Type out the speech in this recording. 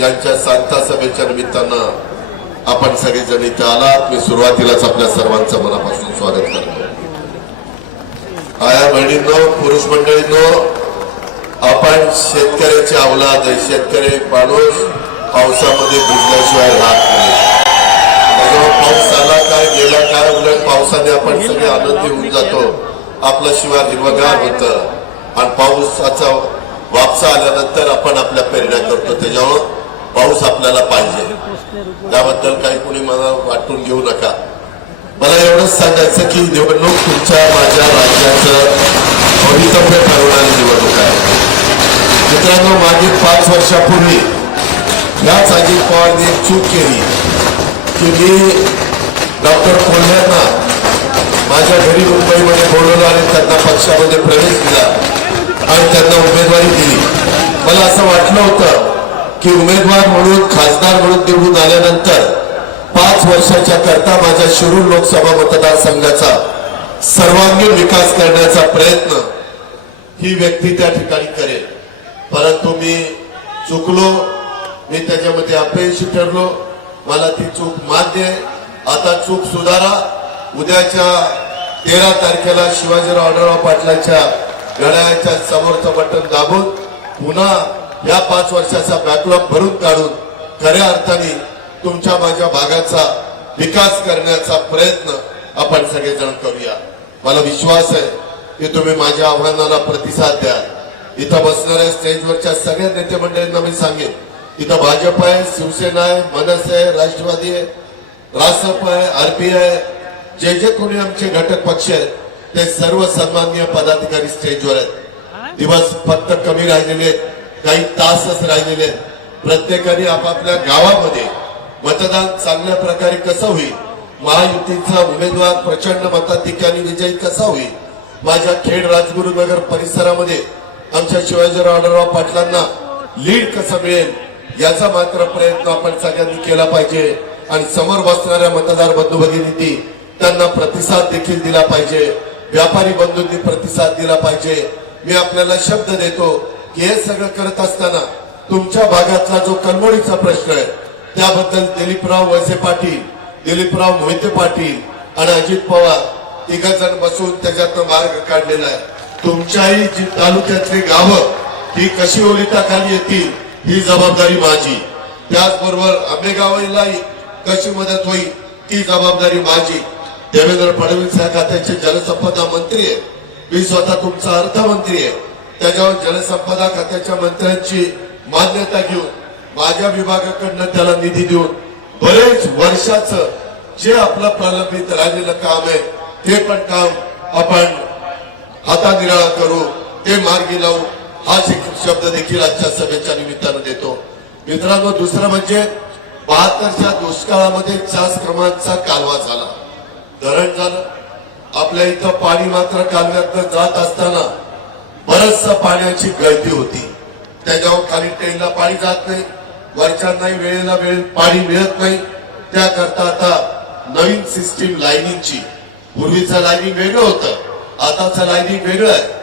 यांच्या सांगता सभेच्या निमित्तानं आपण सगळेजण इथे आलात. मी सुरुवातीलाच आपल्या सर्वांचं मनापासून स्वागत करतो. आया बहिणींनो पुरुष मंडळींनो आपण शेतकऱ्याचे अवलाद आहे. शेतकरी माणूस पावसामध्ये भिजल्याशिवाय राहत नाही. त्याच्यामुळे पाऊस आला काय गेला काय उलट पावसाने आपण सगळे आनंदी होऊन जातो. आपलं शिवार हिरवगार होतं. आणि पावसाचा वापसा आल्यानंतर आपण आपल्या पेरण्या करतो. त्याच्यावर पाऊस आपल्याला पाहिजे. त्याबद्दल काही कोणी मला वाटून घेऊ नका. मला एवढंच सांगायचं की निवडणूक तुमच्या माझ्या राज्याचं भवितव्य ठरवणारी निवडणूक आहे. मित्रांनो मागील पाच वर्षापूर्वी याच अजित पवारने एक चूक केली की मी डॉक्टर कोल्ह्यांना माझ्या घरी मुंबईमध्ये बोलवलं आणि त्यांना पक्षामध्ये प्रवेश दिला आणि त्यांना उमेदवारी दिली. मला असं वाटलं होतं की उमेदवार म्हणून खासदार म्हणून निवडून आल्यानंतर पाच वर्षाच्या करता माझ्या शिरूर लोकसभा मतदारसंघाचा सर्वांगीण विकास करण्याचा प्रयत्न ही व्यक्ती त्या ठिकाणी करेल. परंतु मी चुकलो मी त्याच्यामध्ये अपयशी ठरलो. मला ती चूक मान्य आहे. आता चूक सुधारा. उद्याच्या तेरा तारखेला शिवाजीराव आढळराव पाटलांच्या घड्याळ्याच्या समोरचं बटन दाबून पुन्हा या पाच वर्षाचा बॅकलॉग भरून काढून खऱ्या अर्थाने तुमच्या माझ्या भागाचा विकास करण्याचा प्रयत्न आपण सगळेजण करूया. मला विश्वास आहे की तुम्ही माझ्या आव्हानाला प्रतिसाद द्याल. इथं बसणाऱ्या स्टेजवरच्या सगळ्या नेते मंडळींना मी सांगेन इथं भाजप आहे शिवसेना आहे मनस आहे राष्ट्रवादी आहे रासप आहे आरपीआय जे जे कोणी आमचे घटक पक्ष आहेत ते सर्व सन्माननीय पदाधिकारी स्टेजवर आहेत. दिवस फक्त कमी राहिलेले आहेत. काही तासच राहिलेले आहेत. प्रत्येकाने आपापल्या गावामध्ये मतदान चांगल्या प्रकारे कसं होईल? महायुतीचा उमेदवार प्रचंड मताधिक्याने विजयी कसा होईल? माझ्या खेड राजगुरुनगर परिसरामध्ये आमच्या शिवाजीराव आढळराव पाटलांना लीड कसं मिळेल? याचा मात्र प्रयत्न आपण सगळ्यांनी केला पाहिजे. आणि समोर बसणाऱ्या मतदार बंधू भगिनी त्यांना प्रतिसाद देखील दिला पाहिजे. व्यापारी बंधूंनी प्रतिसाद दिला पाहिजे. मी आपल्याला शब्द देतो हे सगळं करत असताना तुमच्या भागातला जो कलमोडीचा प्रश्न आहे त्याबद्दल दिलीपराव वळसे पाटील दिलीपराव मोहिते पाटील आणि अजित पवार तिघ जण बसून त्याच्यातनं मार्ग काढलेला आहे. तुमच्याही जी तालुक्यातली गावं ही कशी ओलिताखाली येतील ही जबाबदारी माझी. त्याचबरोबर आंबेगावलाही कशी मदत होईल ती जबाबदारी माझी. देवेंद्र फडणवीस या खात्याचे जलसंपदा मंत्री आहे. मी स्वतः तुमचा अर्थमंत्री आहे. त्याच्यावर जलसंपदा खात्याच्या मंत्र्यांची मान्यता घेऊन माझ्या विभागाकडनं त्याला निधी देऊन बरेच वर्षाचं जे आपलं प्रलंबित राहिलेलं काम आहे ते पण काम आपण हातानिराळा करू ते मार्गी लावू हा शब्द देखील आजच्या सभेच्या निमित्तानं देतो. मित्रांनो दुसरं म्हणजे बहात्तरच्या दुष्काळामध्ये जास्त क्रमांकचा कालवा झाला. धरण झालं. आपल्या इथं पाणी मात्र कालव्यातनं जात असताना बरचस पाण्याची गळती होती. त्याच्यावर खाली ट्रेनला पाणी जात नाही. वरच्यांनाही वेळेला वेळ पाणी मिळत नाही. त्याकरता आता नवीन सिस्टीम लाईनिंगची पूर्वीचं लाईनिंग वेगळं होतं. आताचं लाईनिंग वेगळं आहे.